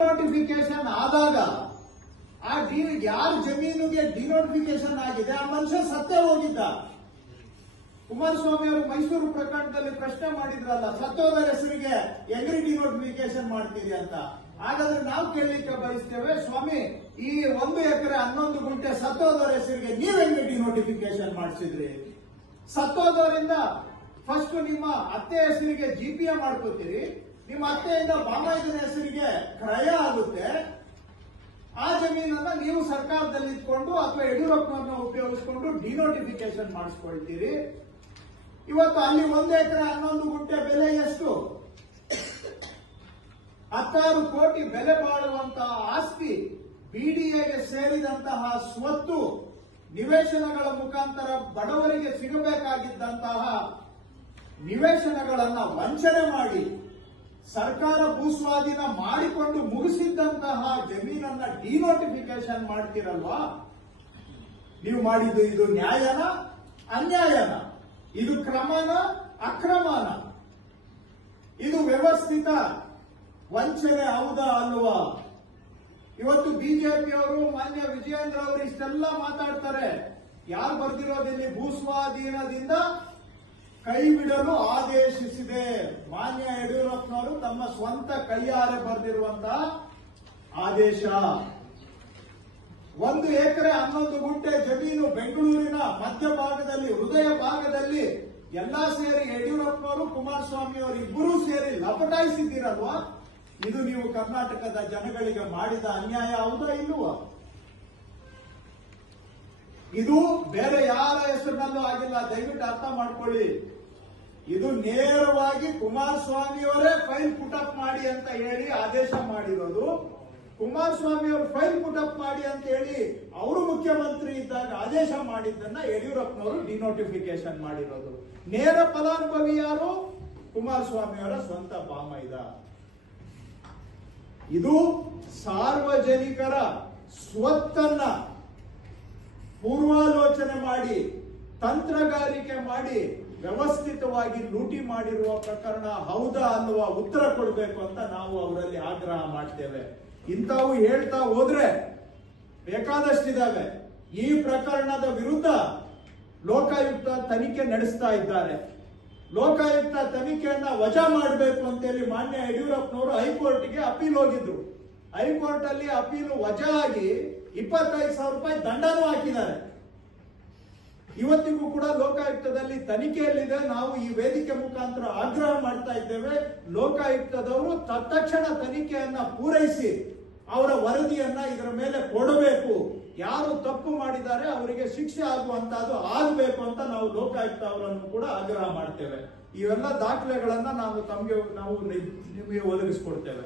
Denotification ಆದಾಗ ಆ ಯಾರ ಜಮೀನಿಗೆ ಡಿನೋಟಿಫಿಕೇಶನ್ ಆಗಿದೆ ಆ ಮನುಷ್ಯ ಸತ್ತೇ ಹೋಗಿದ್ದ. ಕುಮಾರಸ್ವಾಮಿ ಅವರು ಮೈಸೂರು ಪ್ರಕರಣದಲ್ಲಿ ಪ್ರಶ್ನೆ ಮಾಡಿದ್ರಲ್ಲ, ಸತ್ತೋದರ ಹೆಸರಿಗೆ ಹೆಂಗ್ರಿ ಡಿನೋಟಿಫಿಕೇಶನ್ ಮಾಡ್ತೀರಿ ಅಂತ. ಹಾಗಾದ್ರೆ ನಾವು ಕೇಳಲಿಕ್ಕೆ ಬಯಸ್ತೇವೆ, ಸ್ವಾಮಿ ಈ 1 ಎಕರೆ 11 ಗುಂಟೆ ಸತ್ತೋದರ ಹೆಸರಿಗೆ ನೀವ್ ಹೆಂಗೆ ಡಿನೋಟಿಫಿಕೇಶನ್ ಮಾಡಿಸಿದ್ರಿ? ಸತ್ತೋದವರಿಂದ ಫಸ್ಟ್ ನಿಮ್ಮ ಅತ್ತೆ ಹೆಸರಿಗೆ ಜಿಪಿಎ ಮಾಡ್ಕೋತೀರಿ, ನಿಮ್ಮ ಅತ್ತೆಯಿಂದ ಬಾಮಾಯಿನ ಹೆಸರಿಗೆ ಕ್ರಯ ಆಗುತ್ತೆ. ಆ ಜಮೀನನ್ನ ನೀವು ಸರ್ಕಾರದಲ್ಲಿ ಇಟ್ಕೊಂಡು ಅಥವಾ ಯಡಿಯೂರಪ್ಪನವ್ರನ್ನ ಉಪಯೋಗಿಸಿಕೊಂಡು ಡಿನೋಟಿಫಿಕೇಶನ್ ಮಾಡಿಸ್ಕೊಳ್ತೀರಿ. ಇವತ್ತು ಅಲ್ಲಿ 1 ಎಕರೆ 11 ಗುಂಟೆ ಬೆಲೆ ಎಷ್ಟು? 16 ಕೋಟಿ ಬೆಲೆ ಬಾಳುವಂತಹ ಆಸ್ತಿ, ಬಿಡಿಎಗೆ ಸೇರಿದಂತಹ ಸ್ವತ್ತು, ನಿವೇಶನಗಳ ಮುಖಾಂತರ ಬಡವರಿಗೆ ಸಿಗಬೇಕಾಗಿದ್ದಂತಹ ನಿವೇಶನಗಳನ್ನ ವಂಚನೆ ಮಾಡಿ ಸರ್ಕಾರ ಭೂಸ್ವಾಧೀನ ಮಾಡಿಕೊಂಡು ಮುಗಿಸಿದ್ದಂತಹ ಜಮೀನನ್ನ ಡಿನೋಟಿಫಿಕೇಶನ್ ಮಾಡ್ತಿರಲ್ವಾ? ನೀವು ಮಾಡಿದ್ದು ಇದು ನ್ಯಾಯನ ಅನ್ಯಾಯನ? ಇದು ಕ್ರಮನ ಅಕ್ರಮನ? ಇದು ವ್ಯವಸ್ಥಿತ ವಂಚನೆ ಹೌದಾ ಅಲ್ವಾ? ಇವತ್ತು ಬಿಜೆಪಿಯವರು ಮಾನ್ಯ ವಿಜಯೇಂದ್ರ ಅವರು ಇಷ್ಟೆಲ್ಲ ಮಾತಾಡ್ತಾರೆ. ಯಾರು ಬರ್ದಿರೋದಿಲ್ಲಿ? ಭೂಸ್ವಾಧೀನದಿಂದ ಕೈ ಬಿಡಲು ಆದೇಶಿಸಿದೆ. ಮಾನ್ಯ ಯಡಿಯೂರಪ್ಪನವರು ತಮ್ಮ ಸ್ವಂತ ಕೈಯಾರೆ ಬರೆದಿರುವಂತಹ ಆದೇಶ. 1 ಎಕರೆ 11 ಗುಂಟೆ ಜಮೀನು ಬೆಂಗಳೂರಿನ ಮಧ್ಯಭಾಗದಲ್ಲಿ, ಹೃದಯ ಭಾಗದಲ್ಲಿ ಎಲ್ಲಾ ಸೇರಿ ಯಡಿಯೂರಪ್ಪನವರು ಕುಮಾರಸ್ವಾಮಿ ಅವರು ಇಬ್ಬರೂ ಸೇರಿ ಲಪಟಾಯಿಸಿದ್ದೀರಲ್ವಾ? ಇದು ನೀವು ಕರ್ನಾಟಕದ ಜನಗಳಿಗೆ ಮಾಡಿದ ಅನ್ಯಾಯ ಹೌದಾ ಇಲ್ವಾ? ಇದು ಬೇರೆ ಯಾರ ಹೆಸರಿನಲ್ಲೂ ಆಗಿಲ್ಲ, ದಯವಿಟ್ಟು ಅರ್ಥ ಮಾಡ್ಕೊಳ್ಳಿ. ಇದು ನೇರವಾಗಿ ಕುಮಾರಸ್ವಾಮಿಯವರೇ ಫೈಲ್ ಪುಟಪ್ ಮಾಡಿ ಅಂತ ಹೇಳಿ ಆದೇಶ ಮಾಡಿರೋದು. ಕುಮಾರಸ್ವಾಮಿ ಅವರು ಫೈಲ್ ಪುಟಪ್ ಮಾಡಿ ಅಂತ ಹೇಳಿ ಅವರು ಮುಖ್ಯಮಂತ್ರಿ ಇದ್ದಾಗ ಆದೇಶ ಮಾಡಿದ್ದನ್ನ ಯಡಿಯೂರಪ್ಪನವರು ಡಿನೋಟಿಫಿಕೇಶನ್ ಮಾಡಿರೋದು. ನೇರ ಫಲಾನುಭವಿ ಯಾರು? ಕುಮಾರಸ್ವಾಮಿಯವರ ಸ್ವಂತ ಬಾಮೈದ. ಇದು ಸಾರ್ವಜನಿಕರ ಸ್ವತ್ತನ್ನ ಪೂರ್ವಾಲೋಚನೆ ಮಾಡಿ, ತಂತ್ರಗಾರಿಕೆ ಮಾಡಿ, ವ್ಯವಸ್ಥಿತವಾಗಿ ಲೂಟಿ ಮಾಡಿರುವ ಪ್ರಕರಣ ಹೌದಾ ಅನ್ನುವ ಉತ್ತರ ಕೊಡಬೇಕು ಅಂತ ನಾವು ಅವರಲ್ಲಿ ಆಗ್ರಹ ಮಾಡ್ತೇವೆ. ಇಂಥವು ಹೇಳ್ತಾ ಹೋದ್ರೆ ಬೇಕಾದಷ್ಟಿದ್ದಾವೆ. ಈ ಪ್ರಕರಣದ ವಿರುದ್ಧ ಲೋಕಾಯುಕ್ತ ತನಿಖೆ ನಡೆಸ್ತಾ ಇದ್ದಾರೆ. ಲೋಕಾಯುಕ್ತ ತನಿಖೆಯನ್ನ ವಜಾ ಮಾಡಬೇಕು ಅಂತೇಳಿ ಮಾನ್ಯ ಯಡಿಯೂರಪ್ಪನವರು ಹೈಕೋರ್ಟ್ಗೆ ಅಪೀಲ್ ಹೋಗಿದ್ರು. ಹೈಕೋರ್ಟ್ ಅಲ್ಲಿ ಅಪೀಲು ವಜಾ ಆಗಿ 25,000 ರೂಪಾಯಿ ದಂಡನೂ ಹಾಕಿದ್ದಾರೆ. ಇವತ್ತಿಗೂ ಕೂಡ ಲೋಕಾಯುಕ್ತದಲ್ಲಿ ತನಿಖೆಯಲ್ಲಿದೆ. ನಾವು ಈ ವೇದಿಕೆ ಮುಖಾಂತರ ಆಗ್ರಹ ಮಾಡ್ತಾ ಇದ್ದೇವೆ, ಲೋಕಾಯುಕ್ತದವರು ತತ್ಕ್ಷಣ ತನಿಖೆಯನ್ನ ಪೂರೈಸಿ ಅವರ ವರದಿಯನ್ನ ಇದರ ಮೇಲೆ ಕೊಡಬೇಕು. ಯಾರು ತಪ್ಪು ಮಾಡಿದ್ದಾರೆ ಅವರಿಗೆ ಶಿಕ್ಷೆ ಆಗುವಂತಹದ್ದು ಆಗಬೇಕು ಅಂತ ನಾವು ಲೋಕಾಯುಕ್ತ ಅವರನ್ನು ಕೂಡ ಆಗ್ರಹ ಮಾಡ್ತೇವೆ. ಇವೆಲ್ಲ ದಾಖಲೆಗಳನ್ನ ನಾವು ನಿಮಗೆ ಒದಗಿಸಿಕೊಡ್ತೇವೆ.